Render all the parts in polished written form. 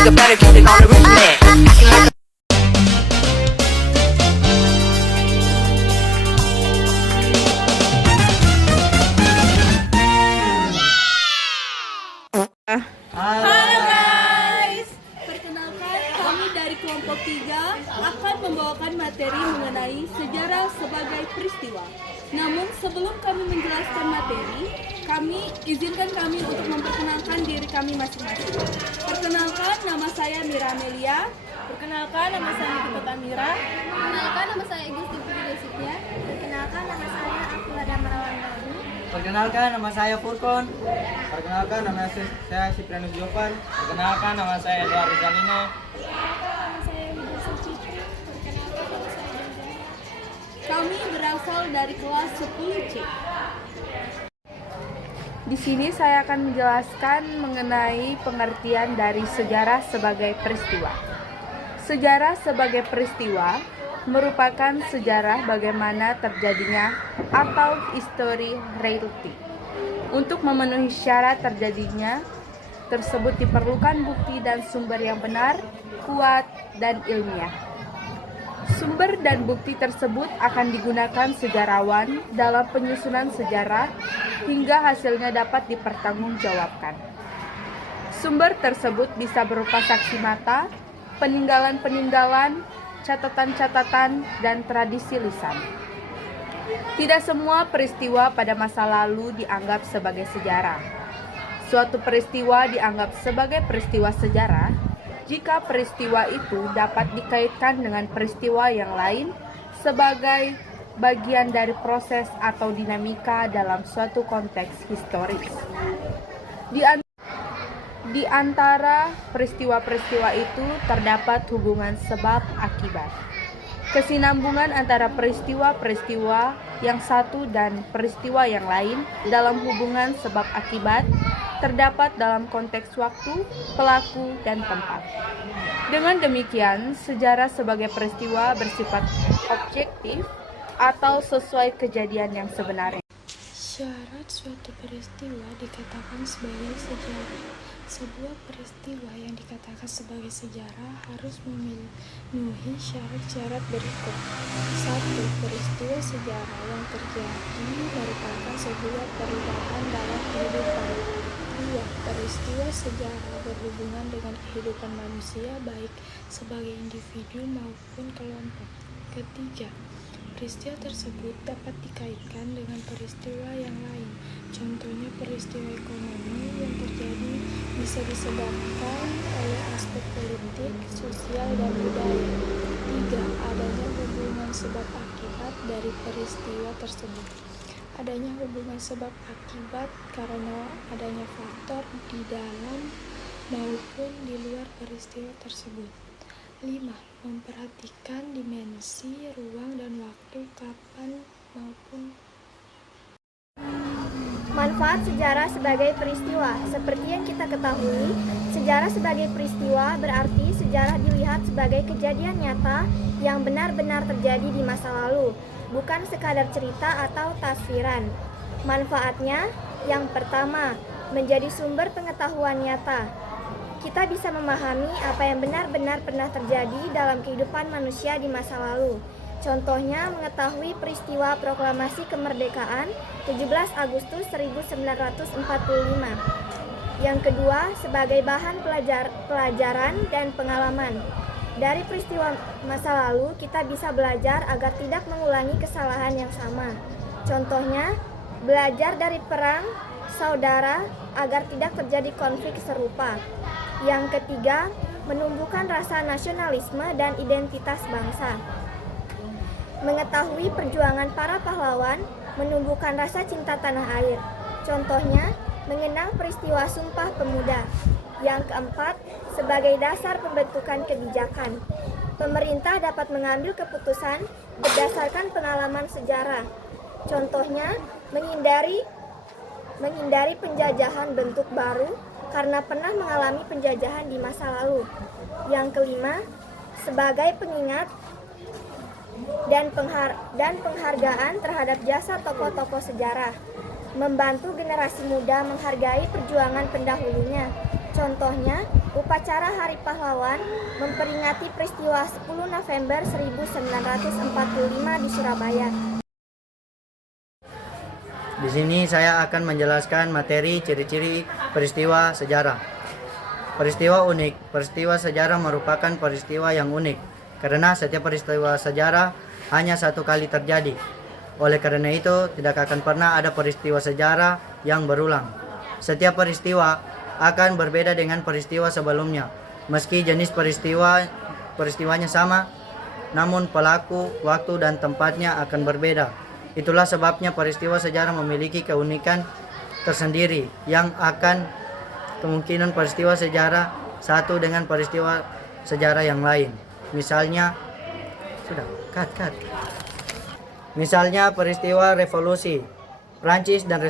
nigga better get it on the rhythm, man. Acting like Halo guys, perkenalkan kami dari kelompok 3 akan membawakan materi mengenai sejarah sebagai peristiwa. Namun sebelum kami menjelaskan materi, izinkan kami untuk memperkenalkan diri kami masing-masing. Perkenalkan, nama saya Mira Amelia. Perkenalkan, nama saya Nikita Tamira. Perkenalkan, nama saya Igus Tiffany Desitya. Perkenalkan, nama saya Akulada Marawandari. Perkenalkan, nama saya Furkon. Perkenalkan, nama saya Siprianus Jovan. Perkenalkan, nama saya Eduardo Zalino. Nama saya Widya Suciti. Perkenalkan, nama saya Benjamin. Kami berasal dari kelas 10C. Di sini saya akan menjelaskan mengenai pengertian dari sejarah sebagai peristiwa. Sejarah sebagai peristiwa merupakan sejarah bagaimana terjadinya atau history reality. Untuk memenuhi syarat terjadinya tersebut diperlukan bukti dan sumber yang benar, kuat, dan ilmiah. Sumber dan bukti tersebut akan digunakan sejarawan dalam penyusunan sejarah hingga hasilnya dapat dipertanggungjawabkan. Sumber tersebut bisa berupa saksi mata, peninggalan-peninggalan, catatan-catatan, dan tradisi lisan. Tidak semua peristiwa pada masa lalu dianggap sebagai sejarah. Suatu peristiwa dianggap sebagai peristiwa sejarah jika peristiwa itu dapat dikaitkan dengan peristiwa yang lain sebagai bagian dari proses atau dinamika dalam suatu konteks historis. Di antara peristiwa-peristiwa itu terdapat hubungan sebab akibat. Kesinambungan antara peristiwa-peristiwa yang satu dan peristiwa yang lain dalam hubungan sebab akibat terdapat dalam konteks waktu, pelaku, dan tempat. Dengan demikian, sejarah sebagai peristiwa bersifat objektif atau sesuai kejadian yang sebenarnya. Syarat suatu peristiwa dikatakan sebagai sejarah. Sebuah peristiwa yang dikatakan sebagai sejarah harus memenuhi syarat-syarat berikut. 1. Peristiwa sejarah yang terjadi merupakan sebuah perubahan dalam kehidupan. 2. Peristiwa sejarah berhubungan dengan kehidupan manusia baik sebagai individu maupun kelompok. 3. Peristiwa tersebut dapat dikaitkan dengan peristiwa yang lain. Contohnya peristiwa ekonomi yang terjadi bisa disebabkan oleh aspek politik, sosial, dan budaya. 3. Adanya hubungan sebab akibat dari peristiwa tersebut. Adanya hubungan sebab akibat karena adanya faktor di dalam maupun di luar peristiwa tersebut. 5. Memperhatikan dimensi, ruang, dan waktu kapan maupun. Manfaat sejarah sebagai peristiwa. Seperti yang kita ketahui, sejarah sebagai peristiwa berarti sejarah dilihat sebagai kejadian nyata yang benar-benar terjadi di masa lalu, bukan sekadar cerita atau tasviran. Manfaatnya, yang pertama, menjadi sumber pengetahuan nyata. Kita bisa memahami apa yang benar-benar pernah terjadi dalam kehidupan manusia di masa lalu. Contohnya, mengetahui peristiwa proklamasi kemerdekaan 17 Agustus 1945. Yang kedua, sebagai bahan pelajaran dan pengalaman. Dari peristiwa masa lalu, kita bisa belajar agar tidak mengulangi kesalahan yang sama. Contohnya, belajar dari perang saudara agar tidak terjadi konflik serupa. Yang ketiga, menumbuhkan rasa nasionalisme dan identitas bangsa. Mengetahui perjuangan para pahlawan menumbuhkan rasa cinta tanah air. Contohnya, mengenang peristiwa Sumpah Pemuda. Yang keempat, sebagai dasar pembentukan kebijakan. Pemerintah dapat mengambil keputusan berdasarkan pengalaman sejarah. Contohnya, menghindari penjajahan bentuk baru karena pernah mengalami penjajahan di masa lalu. Yang kelima, sebagai pengingat dan penghargaan terhadap jasa tokoh-tokoh sejarah, membantu generasi muda menghargai perjuangan pendahulunya. Contohnya, upacara Hari Pahlawan memperingati peristiwa 10 November 1945 di Surabaya. Di sini saya akan menjelaskan materi ciri-ciri peristiwa sejarah. Peristiwa unik. Peristiwa sejarah merupakan peristiwa yang unik karena setiap peristiwa sejarah hanya satu kali terjadi. Oleh karena itu, tidak akan pernah ada peristiwa sejarah yang berulang. Setiap peristiwa akan berbeda dengan peristiwa sebelumnya. Meski jenis peristiwanya sama, namun pelaku, waktu, dan tempatnya akan berbeda. Itulah sebabnya peristiwa sejarah memiliki keunikan tersendiri yang akan kemungkinan peristiwa sejarah satu dengan peristiwa sejarah yang lain. Misalnya, Misalnya peristiwa revolusi Prancis dan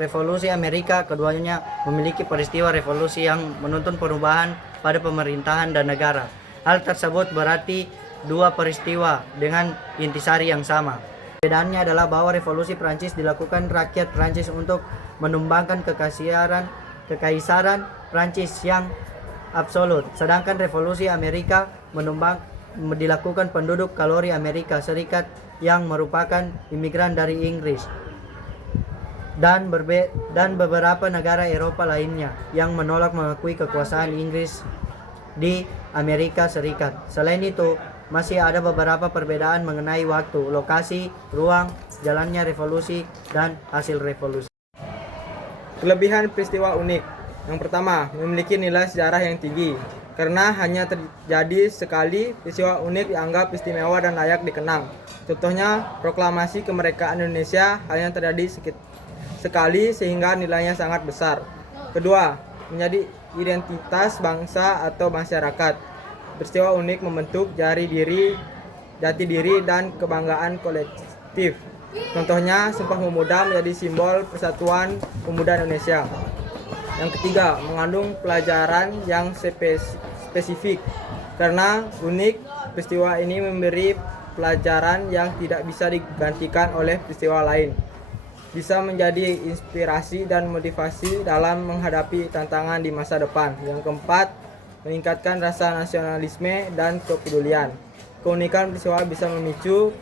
revolusi Amerika, keduanya memiliki peristiwa revolusi yang menuntun perubahan pada pemerintahan dan negara. Hal tersebut berarti dua peristiwa dengan intisari yang sama. Perbedaannya adalah bahwa revolusi Prancis dilakukan rakyat Prancis untuk menumbangkan kekaisaran Prancis yang absolut, sedangkan revolusi Amerika dilakukan penduduk kalori Amerika Serikat yang merupakan imigran dari Inggris dan beberapa negara Eropa lainnya yang menolak mengakui kekuasaan Inggris di Amerika Serikat. Selain itu, masih ada beberapa perbedaan mengenai waktu, lokasi, ruang, jalannya revolusi, dan hasil revolusi. Kelebihan peristiwa unik. Yang pertama, memiliki nilai sejarah yang tinggi. Karena hanya terjadi sekali, peristiwa unik dianggap istimewa dan layak dikenang. Contohnya, proklamasi kemerdekaan Indonesia hanya terjadi sekali sehingga nilainya sangat besar. Kedua, menjadi identitas bangsa atau masyarakat. Peristiwa unik membentuk jati diri dan kebanggaan kolektif. Contohnya, Sumpah Pemuda menjadi simbol persatuan pemuda Indonesia. Yang ketiga, mengandung pelajaran yang spesifik. Karena unik, peristiwa ini memberi pelajaran yang tidak bisa digantikan oleh peristiwa lain. Bisa menjadi inspirasi dan motivasi dalam menghadapi tantangan di masa depan. Yang keempat, meningkatkan rasa nasionalisme dan kepedulian. Keunikan peristiwa bisa memicu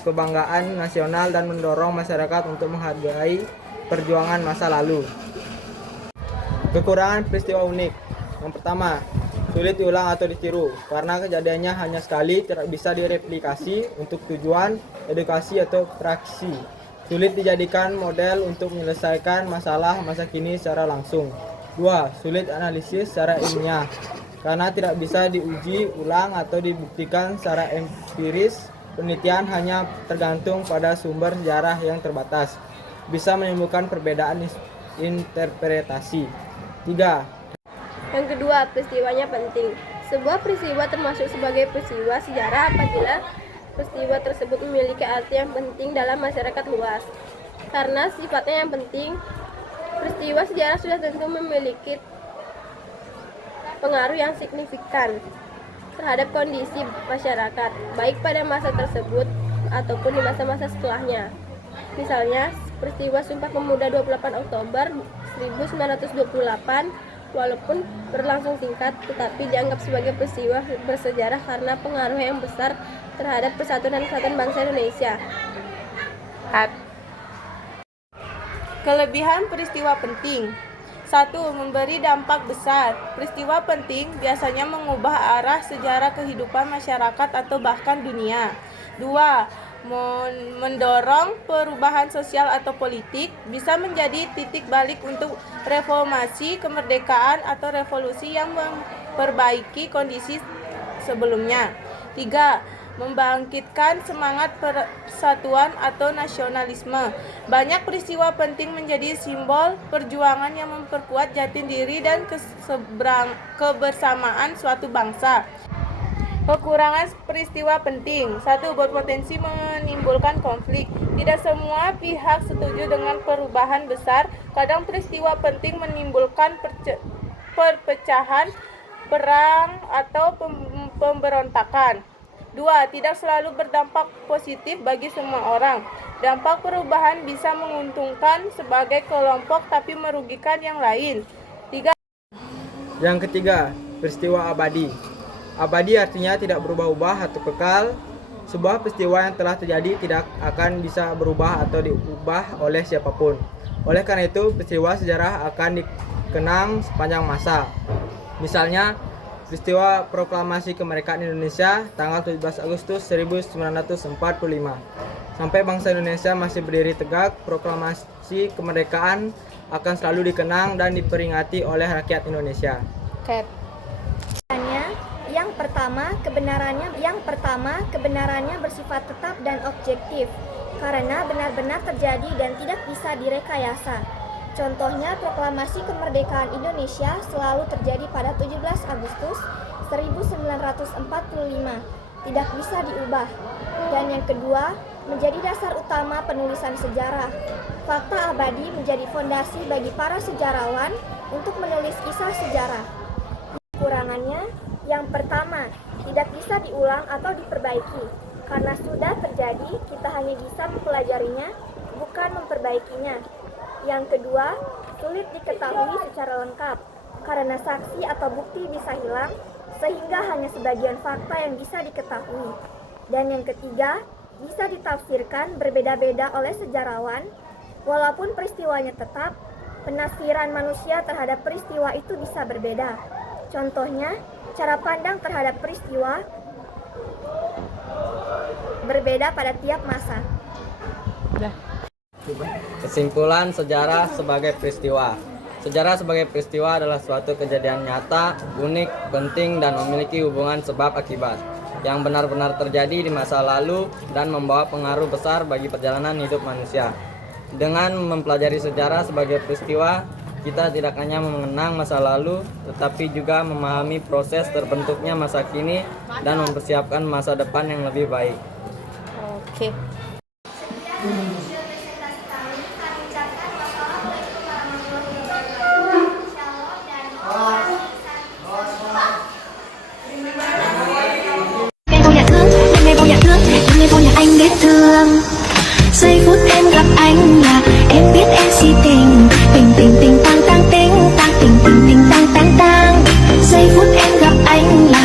kebanggaan nasional dan mendorong masyarakat untuk menghargai perjuangan masa lalu. Kekurangan peristiwa unik. Yang pertama, sulit diulang atau ditiru karena kejadiannya hanya sekali, tidak bisa direplikasi untuk tujuan edukasi atau praksi. Sulit dijadikan model untuk menyelesaikan masalah masa kini secara langsung. 2. Sulit analisis secara ilmiah karena tidak bisa diuji ulang atau dibuktikan secara empiris. Penelitian hanya tergantung pada sumber sejarah yang terbatas. Bisa menimbulkan perbedaan interpretasi. 3. Yang kedua, peristiwanya penting. Sebuah peristiwa termasuk sebagai peristiwa sejarah apabila peristiwa tersebut memiliki arti yang penting dalam masyarakat luas. Karena sifatnya yang penting, peristiwa sejarah sudah tentu memiliki pengaruh yang signifikan terhadap kondisi masyarakat, baik pada masa tersebut ataupun di masa-masa setelahnya. Misalnya, peristiwa Sumpah Pemuda 28 Oktober 1928 walaupun berlangsung singkat tetapi dianggap sebagai peristiwa bersejarah karena pengaruh yang besar terhadap persatuan dan kesatuan bangsa Indonesia. Kelebihan peristiwa penting. 1. Memberi dampak besar. Peristiwa penting biasanya mengubah arah sejarah kehidupan masyarakat atau bahkan dunia. 2. Mendorong perubahan sosial atau politik, bisa menjadi titik balik untuk reformasi, kemerdekaan, atau revolusi yang memperbaiki kondisi sebelumnya. 3. Membangkitkan semangat persatuan atau nasionalisme. Banyak peristiwa penting menjadi simbol perjuangan yang memperkuat jati diri dan kebersamaan suatu bangsa. Kekurangan peristiwa penting. 1. Berpotensi menimbulkan konflik. Tidak semua pihak setuju dengan perubahan besar. Kadang peristiwa penting menimbulkan perpecahan, perang, atau pemberontakan. 2. Tidak selalu berdampak positif bagi semua orang. Dampak perubahan bisa menguntungkan sebagai kelompok tapi merugikan yang lain. 3. Yang ketiga, peristiwa abadi. Abadi artinya tidak berubah-ubah atau kekal. Sebuah peristiwa yang telah terjadi tidak akan bisa berubah atau diubah oleh siapapun. Oleh karena itu, peristiwa sejarah akan dikenang sepanjang masa. Misalnya, peristiwa proklamasi kemerdekaan Indonesia tanggal 17 Agustus 1945. Sampai bangsa Indonesia masih berdiri tegak, proklamasi kemerdekaan akan selalu dikenang dan diperingati oleh rakyat Indonesia. Yang pertama, kebenarannya bersifat tetap dan objektif karena benar-benar terjadi dan tidak bisa direkayasa. Contohnya, proklamasi kemerdekaan Indonesia selalu terjadi pada 17 Agustus 1945, tidak bisa diubah. Dan yang kedua, menjadi dasar utama penulisan sejarah. Fakta abadi menjadi fondasi bagi para sejarawan untuk menulis kisah sejarah. Kekurangannya, yang pertama, tidak bisa diulang atau diperbaiki. Karena sudah terjadi, kita hanya bisa mempelajarinya, bukan memperbaikinya. Yang kedua, sulit diketahui secara lengkap, karena saksi atau bukti bisa hilang, sehingga hanya sebagian fakta yang bisa diketahui. Dan yang ketiga, bisa ditafsirkan berbeda-beda oleh sejarawan, walaupun peristiwanya tetap, penafsiran manusia terhadap peristiwa itu bisa berbeda. Contohnya, cara pandang terhadap peristiwa berbeda pada tiap masa. Kesimpulan sejarah sebagai peristiwa. Sejarah sebagai peristiwa adalah suatu kejadian nyata, unik, penting, dan memiliki hubungan sebab akibat yang benar-benar terjadi di masa lalu dan membawa pengaruh besar bagi perjalanan hidup manusia. Dengan mempelajari sejarah sebagai peristiwa, kita tidak hanya mengenang masa lalu, tetapi juga memahami proses terbentuknya masa kini dan mempersiapkan masa depan yang lebih baik. Oke. Giây phút em gặp anh là em biết em si tình. Tình tình tình tang tang ting tang tình tình tình tang tang tang. Giây phút em gặp anh là